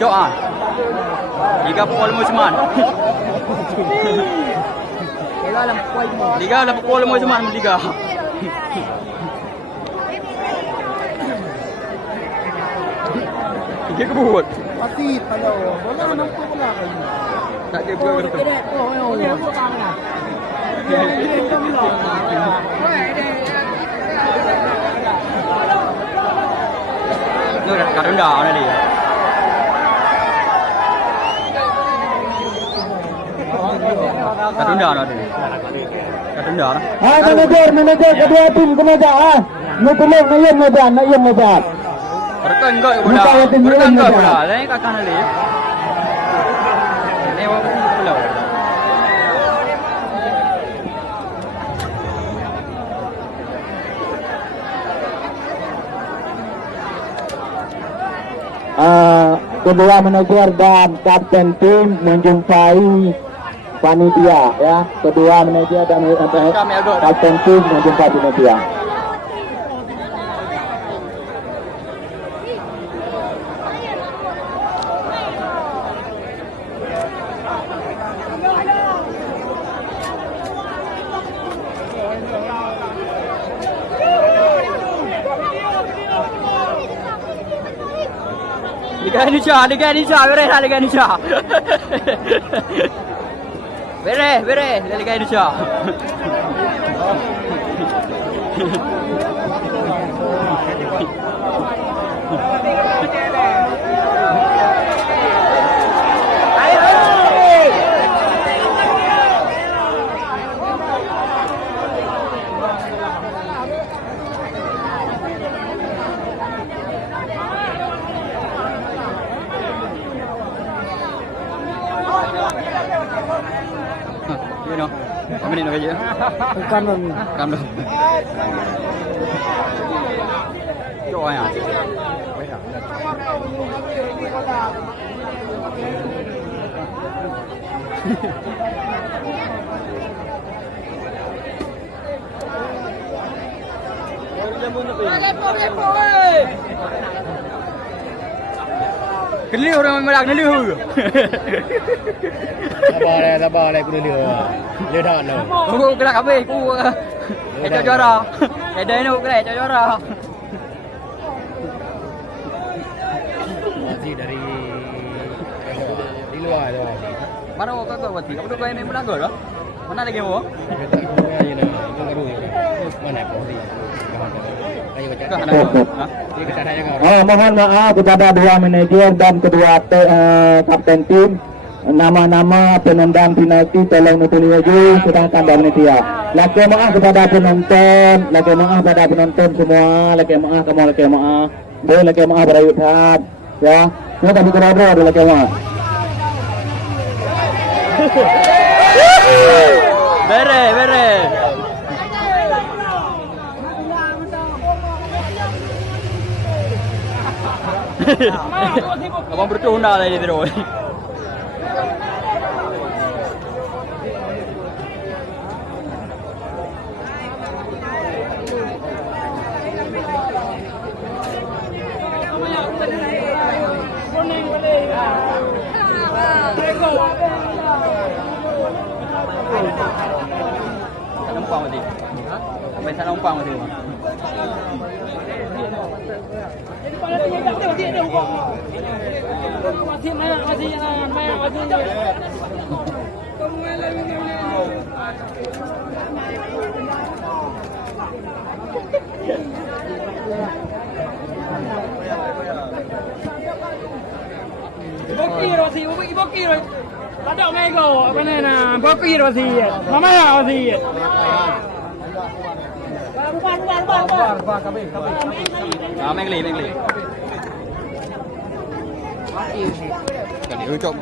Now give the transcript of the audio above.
Doa. Liga pukul mo seman. Liga lah pukul mo seman liga. Liga kebut. Pasti kalau bola nampak bola kan. Tak ada buat betul. Nó cả đống đỏ này đi. Cả đống đỏ đó đi. Cả đống đỏ đó. Manajer kedua tim kemeja Nukulung Nayan Medan. Berkan enggak bola. Berkan enggak bola. Lain kakak nali. Ini awak bola. Kedua manajer dan kapten tim menjumpai panitia ya. Kedua manajer dan kapten tim menjumpai panitia. Liga Indonesia, bere Liga Indonesia. Bere, Liga Indonesia. You know, how many no aja? Kanan. Cho ai à? Cái liều này mà đặt nó liều hư. Sabar aku dulu. Dia dah no. Aku kena kabeh aku. Itu juara. Ada ni aku kena juara. Masih dari di luar tu. Mana kau buat tiga? Kamu main menang gol lah. Mana lagi mau? Mana kau di? Mohon maaf kepada dua manajer dan kedua kapten tim. Nama-nama penendang penalti tolong ditulis lagi sedangkan panitia. Lagi maaf kepada penonton, lagi maaf kepada penonton semua, lagi maaf kamu lagi maaf. Boleh lagi maaf berayutan, ya. Kita tapi kerana ada lagi maaf. Bere. Abang bertunda lagi terus. Numpang mati. Sampai sana numpang mati. Bokir rồi. Bắt đầu ngay go cái này là bokir rồi gì? Mama nào gì? Meng li. Cái này ư trộm.